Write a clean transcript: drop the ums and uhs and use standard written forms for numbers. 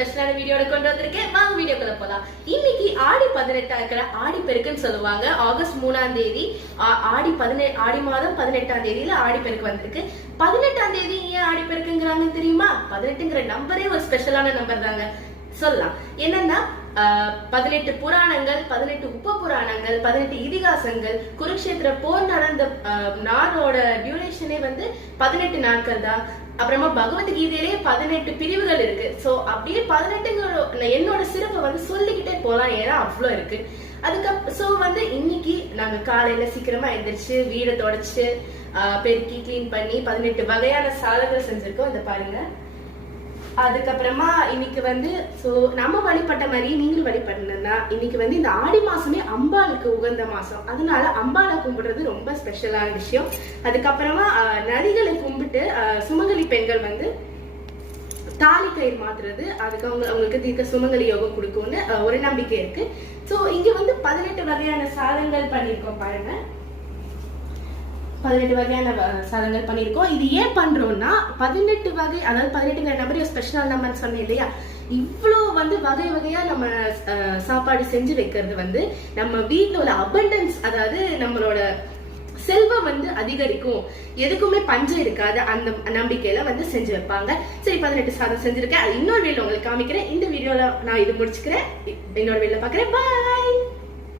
ஸ்பெஷலான வீடியோட கொண்டு வந்திருக்கேன். வாங்க வீடியோக்குள்ள போலாம். இன்னைக்கு ஆடி 18 இருக்கிற ஆடி பெருக்குன்னு சொல்லுவாங்க. ஆகஸ்ட் 3ஆம் தேதி ஆடி மாதம் 18ஆம் தேதியில ஆடி பெருக்கு வந்திருக்கு. 18ஆம் தேதி ஏன் ஆடி பெருக்குங்கிறாங்க தெரியுமா? 18ங்கிற நம்பரே ஒரு ஸ்பெஷலான நம்பர் தாங்க சொல்லலாம். என்னன்னா 18 புராணங்கள், 18 உப புராணங்கள், 18 இதிகாசங்கள், குருக்ஷேத்திர போர் நடந்த நாளோட டியூரேஷனே வந்து 18 நாட்கள் தான். அப்புறமா பகவத்கீதையிலே 18 பிரிவுகள் இருக்கு. சோ அப்படியே 18 என்னோட சிறப்பை வந்து சொல்லிக்கிட்டே போலாம், ஏன்னா அவ்வளோ இருக்கு. சோ வந்து இன்னைக்கு நாங்க காலையில சீக்கிரமா எந்திரிச்சு வீடை தொடச்சு பெருக்கி கிளீன் பண்ணி 18 வகையான சாதங்கள் செஞ்சிருக்கோம். இதை பாருங்க. அதுக்கப்புறமா இன்னைக்கு வந்து நம்ம வழிபட்ட மாதிரி நீங்களும் வழிபடணும்னா இன்னைக்கு வந்து இந்த ஆடி மாசமே அம்பாளுக்கு உகந்த மாசம். அதனால அம்பாளை கும்பிடுறது ரொம்ப ஸ்பெஷலான விஷயம். அதுக்கப்புறமா நதிகளை கும்பிட்டு சுமங்கலி பெண்கள் வந்து தாலி கயிறு மாத்துறது, அதுக்கு அவங்களுக்கு தீர்க்க சுமங்கலி யோகம் கொடுக்கும்னு ஒரு நம்பிக்கை இருக்கு. சோ இங்க வந்து 18 வகையான சாதங்கள் பண்ணிருக்கோம் பாருங்க. 18 வகையான சாதங்கள் பண்ணிருக்கோம். இது ஏன் பண்றோம்னா 18 வகை, அதாவது 18ங்கிற நம்பர் ஸ்பெஷல் நம்பர் சொன்னேன் இல்லையா? இவ்வளோ வந்து வகை வகையா நம்ம சாப்பாடு செஞ்சு வைக்கிறது வந்து நம்ம வீட்டுல உள்ள அபண்டன்ஸ், அதாவது நம்மளோட செல்வம் வந்து அதிகரிக்கும், எதுக்குமே பஞ்சம் இருக்காது, அந்த நம்பிக்கையில வந்து செஞ்சு வைப்பாங்க. சரி, 18 சாதம் செஞ்சிருக்கேன். அது இன்னொரு வீடியோல உங்களுக்கு காமிக்கிறேன். இந்த வீடியோல நான் இது முடிச்சுக்கிறேன். இன்னொரு வீடியோல பாக்குறேன். பாய்.